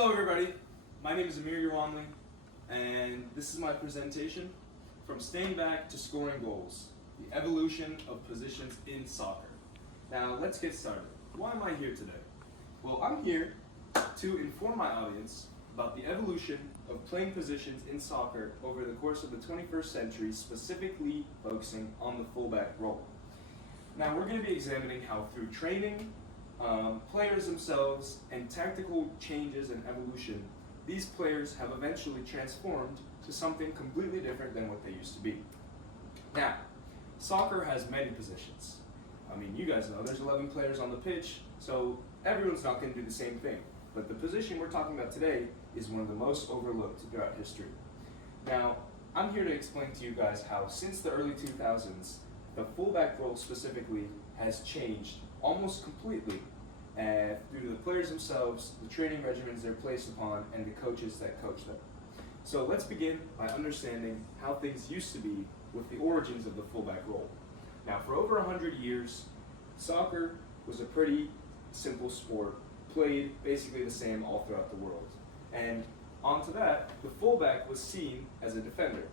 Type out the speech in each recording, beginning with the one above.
Hello everybody, my name is Emir Uranli, and this is my presentation from staying back to scoring goals, the evolution of positions in soccer. Now let's get started. Why am I here today? Well, I'm here to inform my audience about the evolution of playing positions in soccer over the course of the 21st century, specifically focusing on the fullback role. Now we're going to be examining how through training, players themselves, and tactical changes and evolution, these players have eventually transformed to something completely different than what they used to be. Now, soccer has many positions. I mean, you guys know there's 11 players on the pitch, so everyone's not going to do the same thing. But the position we're talking about today is one of the most overlooked throughout history. Now, I'm here to explain to you guys how since the early 2000s, the fullback role specifically has changed almost completely due to the players themselves, the training regimens they're placed upon, and the coaches that coach them. So let's begin by understanding how things used to be with the origins of the fullback role. Now, for over 100 years, soccer was a pretty simple sport, played basically the same all throughout the world. And onto that, the fullback was seen as a defender.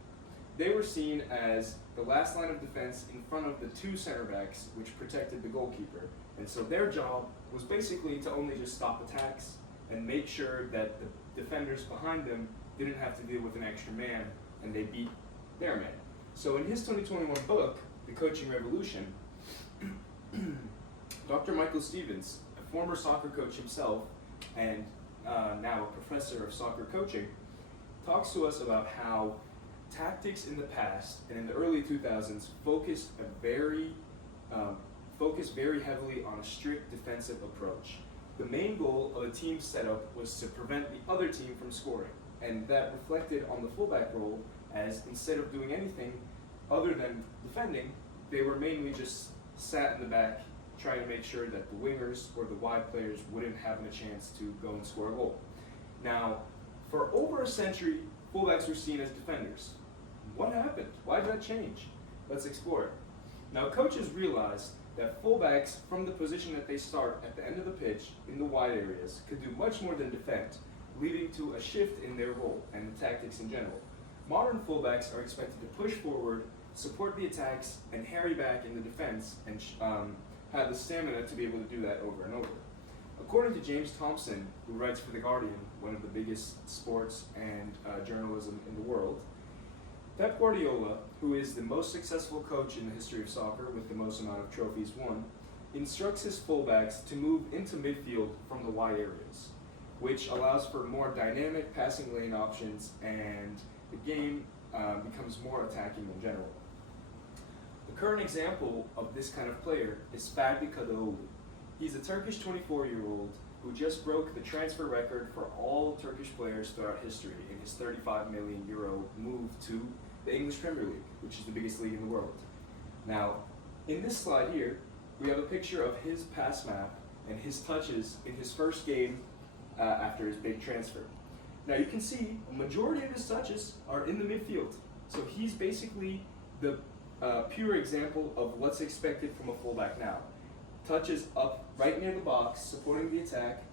They were seen as the last line of defense in front of the two center backs, which protected the goalkeeper. And so their job was basically to only just stop attacks and make sure that the defenders behind them didn't have to deal with an extra man and they beat their man. So in his 2021 book, The Coaching Revolution, Dr. Michael Stevens, a former soccer coach himself and now a professor of soccer coaching, talks to us about how tactics in the past and in the early 2000s focused very heavily on a strict defensive approach. The main goal of a team setup was to prevent the other team from scoring, and that reflected on the fullback role, as instead of doing anything other than defending, they were mainly just sat in the back trying to make sure that the wingers or the wide players wouldn't have a chance to go and score a goal. Now, for over a century, fullbacks were seen as defenders. What happened? Why did that change? Let's explore it. Now, coaches realized that fullbacks, from the position that they start at the end of the pitch in the wide areas, could do much more than defend, leading to a shift in their role and the tactics in general. Modern fullbacks are expected to push forward, support the attacks, and harry back in the defense, and have the stamina to be able to do that over and over. According to James Thompson, who writes for The Guardian, one of the biggest sports and journalism in the world, Pep Guardiola, who is the most successful coach in the history of soccer with the most amount of trophies won, instructs his fullbacks to move into midfield from the wide areas, which allows for more dynamic passing lane options, and the game becomes more attacking in general. The current example of this kind of player is Fatih Kadıoğlu. He's a Turkish 24-year-old who just broke the transfer record for all Turkish players throughout history in his €35 million move to the English Premier League, which is the biggest league in the world. Now, in this slide here, we have a picture of his pass map and his touches in his first game after his big transfer. Now you can see a majority of his touches are in the midfield. So he's basically the pure example of what's expected from a fullback now. Touches up right near the box, supporting the attack,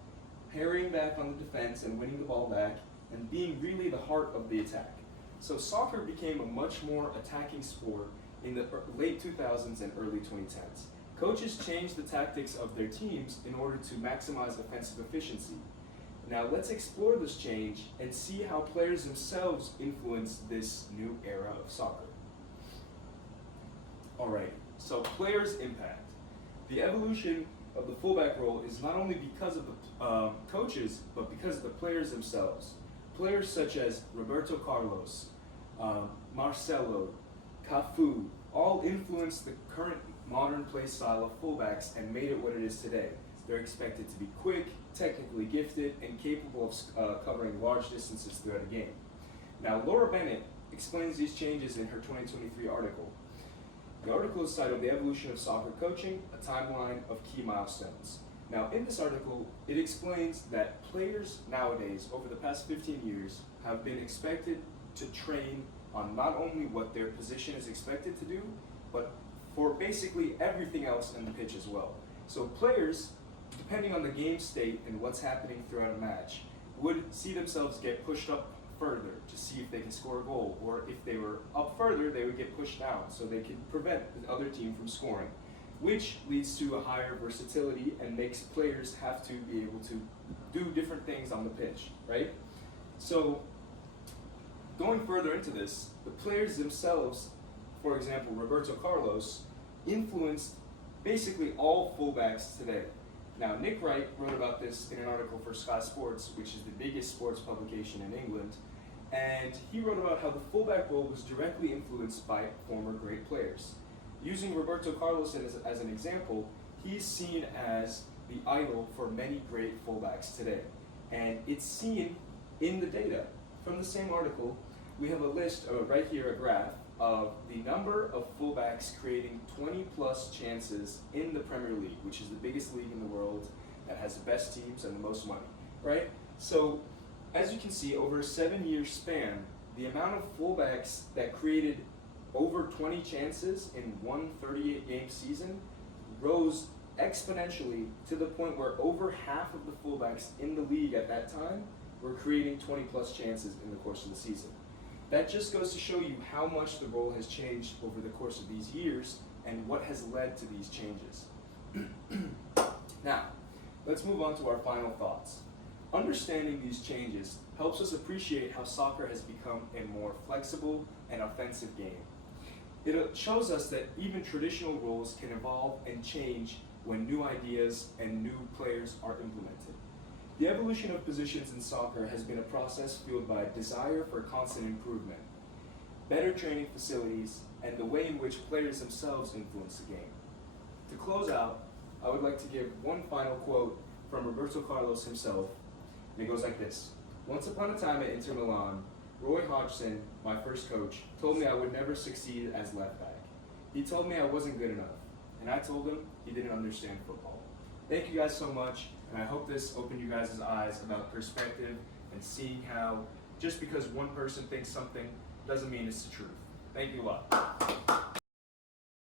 harrying back on the defense and winning the ball back, and being really the heart of the attack. So soccer became a much more attacking sport in the late 2000s and early 2010s. Coaches changed the tactics of their teams in order to maximize offensive efficiency. Now let's explore this change and see how players themselves influence this new era of soccer. Alright, so players' impact. The evolution of the fullback role is not only because of the coaches, but because of the players themselves. Players such as Roberto Carlos, Marcelo, Cafu, all influenced the current modern play style of fullbacks and made it what it is today. They're expected to be quick, technically gifted, and capable of covering large distances throughout a game. Now, Laura Bennett explains these changes in her 2023 article. The article is titled The Evolution of Soccer Coaching, a Timeline of Key Milestones. Now, in this article, it explains that players nowadays, over the past 15 years, have been expected to train on not only what their position is expected to do, but for basically everything else in the pitch as well. So players, depending on the game state and what's happening throughout a match, would see themselves get pushed up further to see if they can score a goal, or if they were up further, they would get pushed down so they could prevent the other team from scoring, which leads to a higher versatility and makes players have to be able to do different things on the pitch, right? So going further into this, the players themselves, for example, Roberto Carlos, influenced basically all fullbacks today. Now, Nick Wright wrote about this in an article for Sky Sports, which is the biggest sports publication in England, and he wrote about how the fullback role was directly influenced by former great players. Using Roberto Carlos as an example, he's seen as the idol for many great fullbacks today, and it's seen in the data. From the same article, we have a list, right here, a graph, of the number of fullbacks creating 20-plus chances in the Premier League, which is the biggest league in the world that has the best teams and the most money, right? So, as you can see, over a 7-year span, the amount of fullbacks that created over 20 chances in one 38-game season rose exponentially to the point where over half of the fullbacks in the league at that time were creating 20-plus chances in the course of the season. That just goes to show you how much the role has changed over the course of these years and what has led to these changes. Now, let's move on to our final thoughts. Understanding these changes helps us appreciate how soccer has become a more flexible and offensive game. It shows us that even traditional roles can evolve and change when new ideas and new players are implemented. The evolution of positions in soccer has been a process fueled by a desire for constant improvement, better training facilities, and the way in which players themselves influence the game. To close out, I would like to give one final quote from Roberto Carlos himself, and it goes like this. Once upon a time at Inter Milan, Roy Hodgson, my first coach, told me I would never succeed as left back. He told me I wasn't good enough, and I told him he didn't understand football. Thank you guys so much, and I hope this opened you guys' eyes about perspective and seeing how just because one person thinks something doesn't mean it's the truth. Thank you a lot.